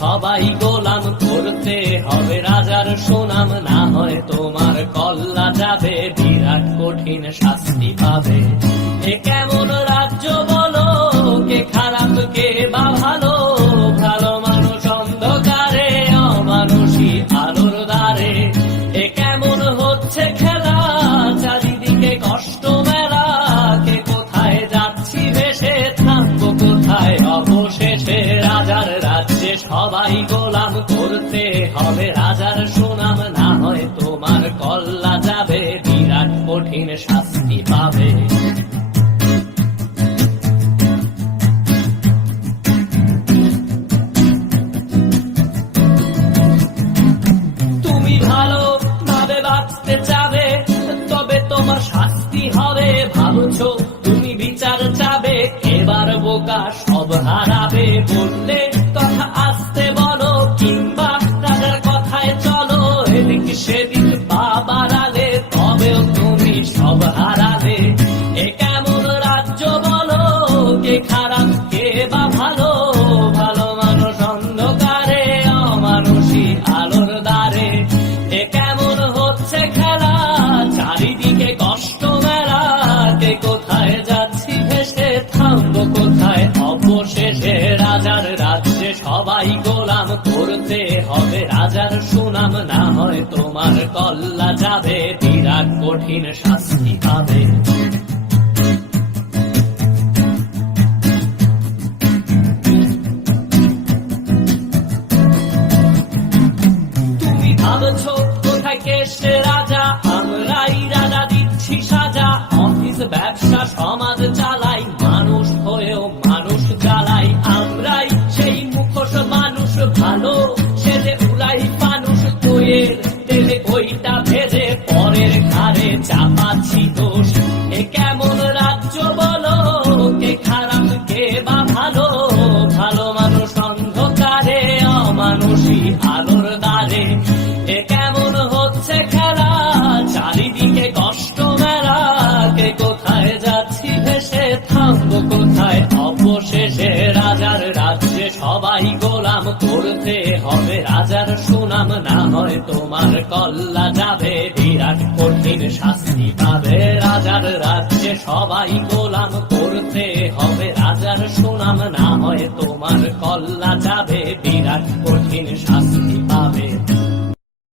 সবাই গোলাম, করতে হবে রাজার সুনাম, না হয় তোমার কল্লা যাবে, বিরাট কঠিন শাস্তি পাবে। এ কেমন রাজ্য বলো, কে খারাপ কে বা ভালো, ভালো মানুষ অন্ধকারে, অমানুষী আলোর দ্বারে। এ কেমন হচ্ছে খেলা, চারিদিকে কষ্ট মেলা, কে কোথায় যাচ্ছি ভেসে, থামবো কোথায় অবশেষে। রাজার রাজ্যে সবাই গোলাম, করতে হবে রাজার সুনাম, না হয় তোমার কল্লা যাবে, বিরাট কঠিন শাস্তি পাবে। তুমি ভালো ভাবে বাঁচতে চাবে, তবে তোমার শাস্তি হবে, ভাবছো তুমি বিচার চাবে, এবার বোকা সব হারাবে। বললে কথা আসতে বলো, কিংবা রাজার কথায় চলো, এদিক সেদিক পা বাড়ালে, তবেও তুমি সব হারাবে। এ কেমন রাজ্য বলো, কে খারাপ কে বা ভালো, ভালো মানুষ অন্ধকারে, অমানুষী আলোর দ্বারে। এ কেমন হচ্ছে খেলা, চারিদিকে কষ্ট মেলা, কে কোথায় যাচ্ছি ভেসে, থামবো কোথায় অবশেষে। রাজার রাজ্যে সবাই গোলাম, করতে হবে রাজার সুনাম, না হয় তোমার কল্লা যাবে, বিরাট কঠিন শাস্তি পাবে। তুমি ভাবছো কোথায় কেসে রাজা, আমরাই রাজা দিচ্ছি সাজা, অফিস ব্যবসা সমাজ চালাই, মানুষ হয়েও মানুষ জ্বালাই। আমরাই সেই মুখোশ মানুষ ভালো, সেজে উড়াই মানুষ বইয়ের তেলে, বইটা ভেজে পরের ঘাড়ে চাপাচ্ছি দোষ। এ কেমন রাজ্য বলো, কে খারাপ কে বা ভালো, ভালো মানুষ অন্ধকারে, অমানুষী আলোর দ্বারে। এ কেমন হচ্ছে খেলা, চারিদিকে কষ্ট মেলা, কে কোথায় যাচ্ছি ভেসে, থামবো কোথায় অবশেষে। রাজার রাজ্যে সবাই গোলাম, করতে হবে রাজার সুনাম, না হয় তোমার কল্লা যাবে, বিরাট কঠিন শাস্তি পাবে। রাজার রাজ্যে সবাই গোলাম, করতে হবে রাজার সুনাম, না হয় তোমার কল্লা যাবে, বিরাট কঠিন শাস্তি পাবে।